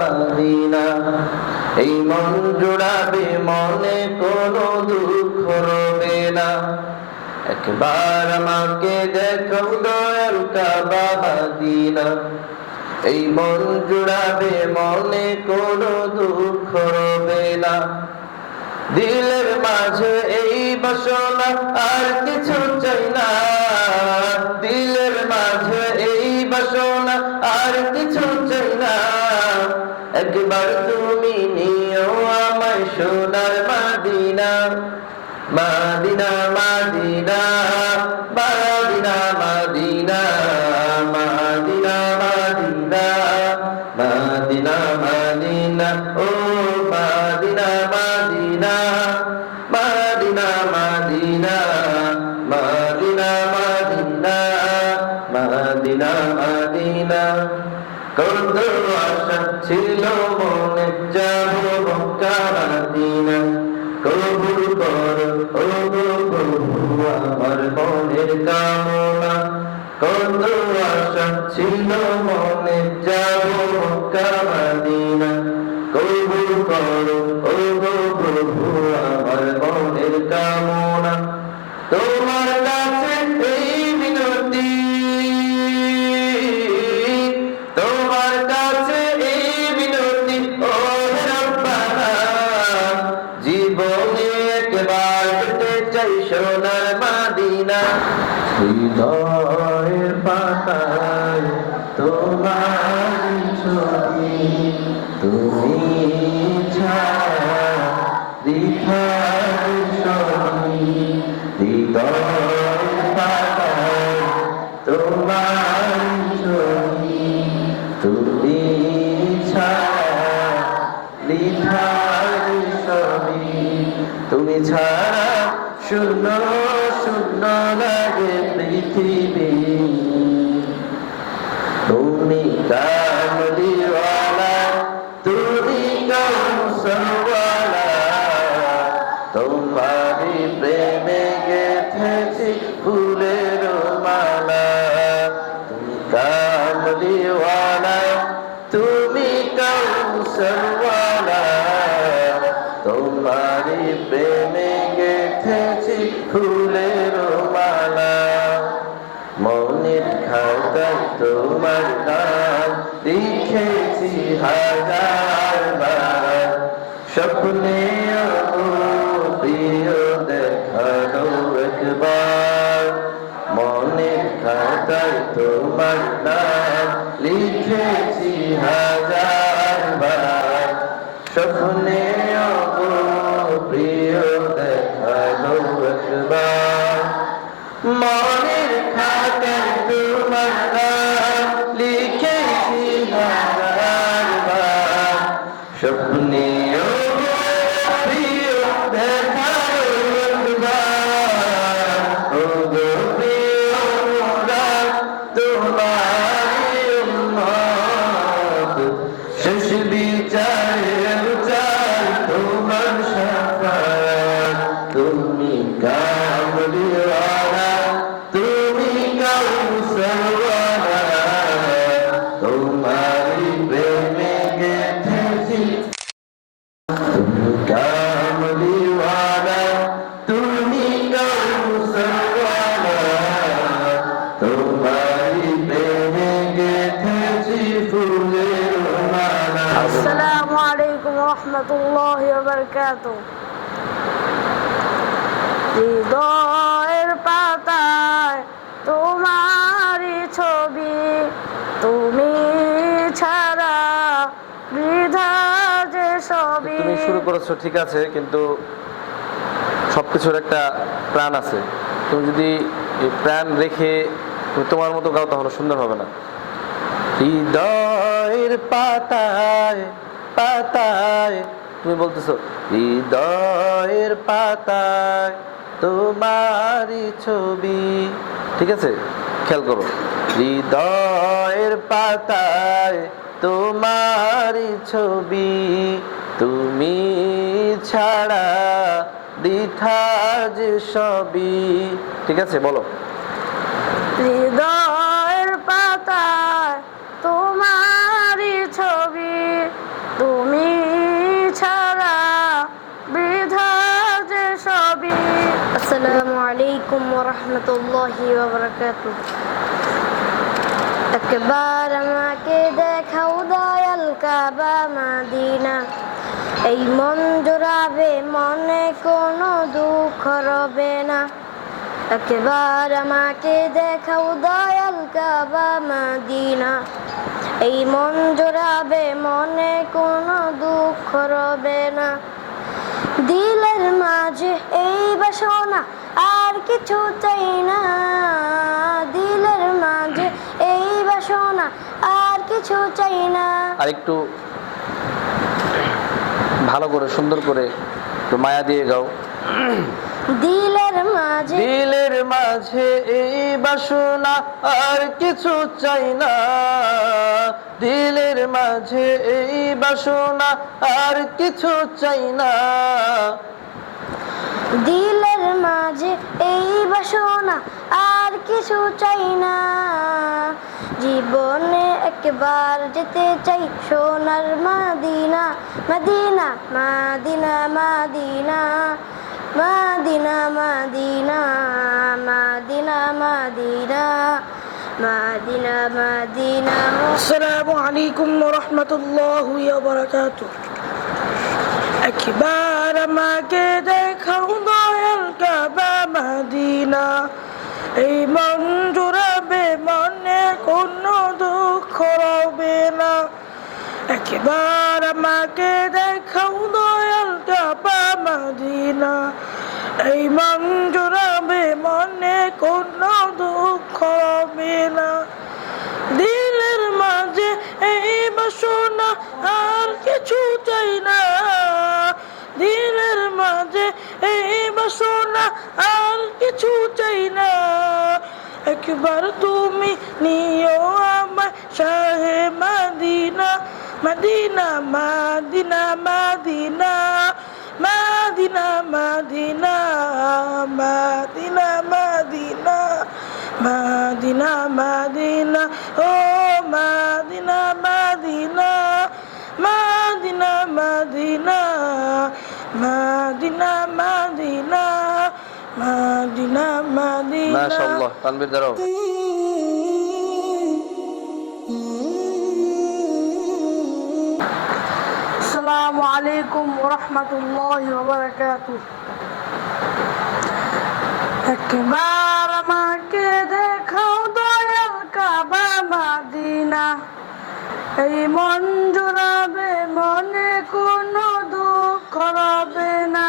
Medina. এই মন জুড়াবে মনে কোনো দুঃখ রবে না। একবার আমাকে দেখাও দয়াল কাবা মদিনা। এই মন জুড়াবে মনে কোনো দুঃখ রবে না। দিলের মাঝে এই বাসনা আর কিছু চাই না। দিলের মাঝে এই বাসনা আর কিছু চাই না। একবার তুমি নিও আমায় সোনার Medina. Medina Medina Medina Medina Medina Medina Medina Medina ও Medina Medina Medina Medina Medina Medina Medina Medina. কত আশা ছিল মনে যাব মক্কা মদিনা। কবুল করো ও প্রভু আমার মনের কামনা। কত আশা ছিল মনে যাব মক্কা মদিনা। কবুল করো ও প্রভু আমার মনের কামনা। তোমার কাছে এই মিনতি, তোমার কাছে এই মিনতি ও রব্বানা। জীবনে একবার যেতে চাই সোনার মদিনা। হৃদয়ের পাতায় তোমার ছবি, তুমি ছাড়া দ্বিধার ছবি। হৃদয়ের পাতায় তোমার ছবি, তুমি ছাড়া দ্বিধার ছবি। তুমি ছাড়া শূন্য শূন্য লাগে পৃথিবী। তুমি কামলিওয়ালা, তুমি কৌশলওয়ালা। তোমারি প্রেমে গেঁথেছি ফুলের মালা। তুমি কামলিওয়ালা, তুমি কৌশলওয়ালা। তোমারি প্রেমে গেঁথেছি ফুলের মালা। মনের খাতায় তোমার নাম লিখেছি হাজার বার। স্বপ্নে প্রিয় দেখানো একবার। মনের খাতায় তোমার নাম লিখেছি হাজার বার। স্বপ্নে প্রিয় দেখানো একবার। মনের খাতায় তোমার নাম লিখেছি হাজার বার। স্বপ্নে প্রিয় দেখানো একবার। ও গো প্রিয় মোরা তোমারি উম্মত। শেষ বিচারের চাই তোমার শাফাত। তুমি কামলিওয়ালা, তুমি কৌশলওয়ালা। তোমারি প্রেমে গেঁথেছি। তুমি কামলিওয়ালা, তুমি কৌশলওয়ালা। তোমারি প্রেমে গেঁথেছি ফুলের মালা। আসসালামু আলাইকুম ওয়া রাহমাতুল্লাহি ওয়া বারাকাতুহু। হৃদয়ের পাতায় তোমারই ছবি, তুমি ছাড়া বৃথা যে সবই। তুমি শুরু করেছো ঠিক আছে, কিন্তু সবকিছুর একটা প্রাণ আছে। তুমি যদি এই প্রাণ রেখে তুমি তোমার মতো গাও তাহলে সুন্দর হবে না। হৃদয়ের পাতায় পাতায় তুমি বলতেছো হৃদয়ের পাতায় তোমারই ছবি। ঠিক আছে, খেয়াল করো। হৃদয়ের পাতায় তোমারই ছবি, তুমি ছাড়া বৃথা যে সবই। ঠিক আছে, বলো। হৃদয়ের পাতায় তোমারই ছবি, السلام عليكم ورحمة الله وبركاته একবার আমাকে দেখাও দয়াল কাবা মদিনা এই মন জোড়াবে মনে কোনো দুঃখ রবে না একবার আমাকে দেখাও দয়াল কাবা মদিনা এই মন জোড়াবে মনে কোনো দুঃখ রবে না দিলের মাঝে এই বাসনা আর কিছু চাই না দিলের মাঝে এই বাসনা আর কিছু চাই না আর একটু ভালো করে সুন্দর করে একটু মায়া দিয়ে গাও দিলের মাঝে এই বাসনা আর কিছু চাই না দিলের মাঝে এই বাসনা আর কিছু চাই না দিলের মাঝে এই বাসনা আর কিছু চাই না জীবনে একবার যেতে চাই সোনার Medina Medina Medina Medina Medina Medina Medina Medina Medina Medina আসসালামু আলাইকুম ওয়া রাহমাতুল্লাহি ওয়া বারাকাতুহু একবার আমাকে দেখাও দয়াল কাবা মদিনা এই মন জোড়াবে মনে কোনো দুঃখ রবে না একবার আমাকে দেখাও দয়াল কাবা মদিনা এই মন জোড়াবে মনে কোনো দুঃখ রবে না দিলের মাঝে এই বাসনা আর কিছু চাই না দিলের মাঝে এই বাসনা আর কিছু চাই না একবার তুমি নিও আমায় শাহে Medina Medina Medina Medina Medina Medina Medina Medina Medina Medina ও Medina Medina Medina Medina Medina Medina Medina Medina মাশাআল্লাহ তানবীর দাও আসসালামু আলাইকুম ওয়া রাহমাতুল্লাহি ওয়া বারাকাতুহু একবার আমাকে দেখাও দয়াল কাবা মদিনা এই মন জোড়াবে মনে কোনো দুঃখ রবে না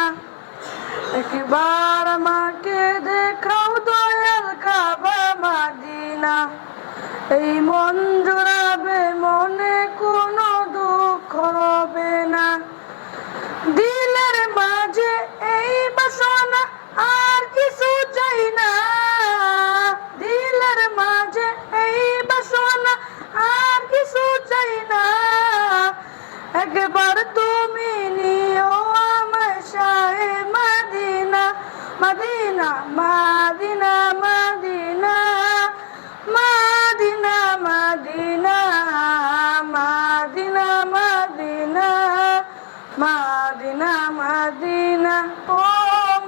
একবার আমাকে দেখাও দয়াল কাবা মদিনা এই মন জোড়াবে মনে কোনো দুঃখ রবে না দিলের মাঝে এই বাসনা আর কিছু চাই না দিলের মাঝে এই বাসনা আর কিছু চাই না একবার তুমি নিও আমায় শাহে Medina Medina Medina Medina Medina Medina Medina Medina Medina Medina ও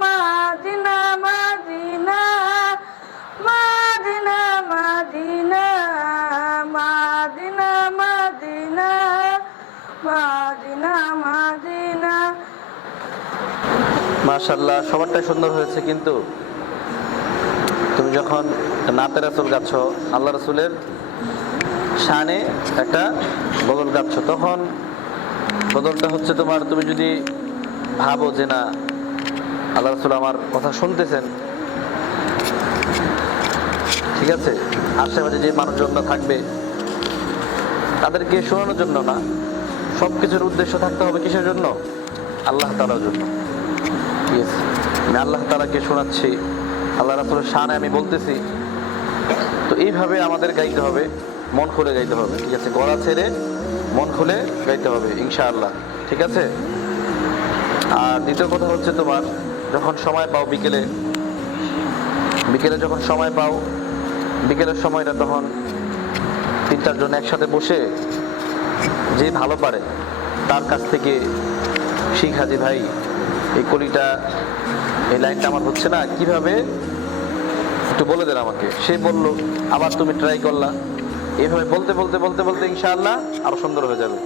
Medina Medina Medina Medina Medina Medina Medina Medina মাশাআল্লাহ সবারটাই সুন্দর হয়েছে কিন্তু তুমি যখন নাতে রাসূল গাচ্ছ আল্লাহ রাসূলের শানে একটা বদল গাচ্ছ তখন বদলটা হচ্ছে তোমার তুমি যদি ভাবো যে না আল্লাহ রাসূল আমার কথা শুনতেছেন ঠিক আছে আশেপাশে যে মানুষজনরা থাকবে তাদেরকে শোনানোর জন্য না সব কিছুর উদ্দেশ্য থাকতে হবে কিসের জন্য আল্লাহ তাআলার জন্য ঠিক আছে আমি আল্লাহ তাআলাকে শোনাচ্ছি আল্লাহ রাসূলের শানে আমি বলতেছি তো এইভাবে আমাদের গাইতে হবে মন খুলে গাইতে হবে ঠিক আছে গলা ছেড়ে মন খুলে গাইতে হবে ইনশাআল্লাহ ঠিক আছে আর দ্বিতীয় কথা হচ্ছে তোমার যখন সময় পাও বিকেলে যখন সময় পাও বিকেলের সময়টা তখন 3-4 জন একসাথে বসে যে ভালো পারে তার কাছ থেকে শিখ হাজি ভাই এই কলিটা এই লাইনটা আমার হচ্ছে না, কিভাবে একটু বলে দেন আমাকে। সে বলল, আবার তুমি ট্রাই করলা, এইভাবে বলতে বলতে বলতে বলতে ইনশাআল্লাহ আরো সুন্দর হয়ে যাবে।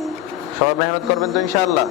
সবাই মেহনত করবেন তো ইনশাআল্লাহ।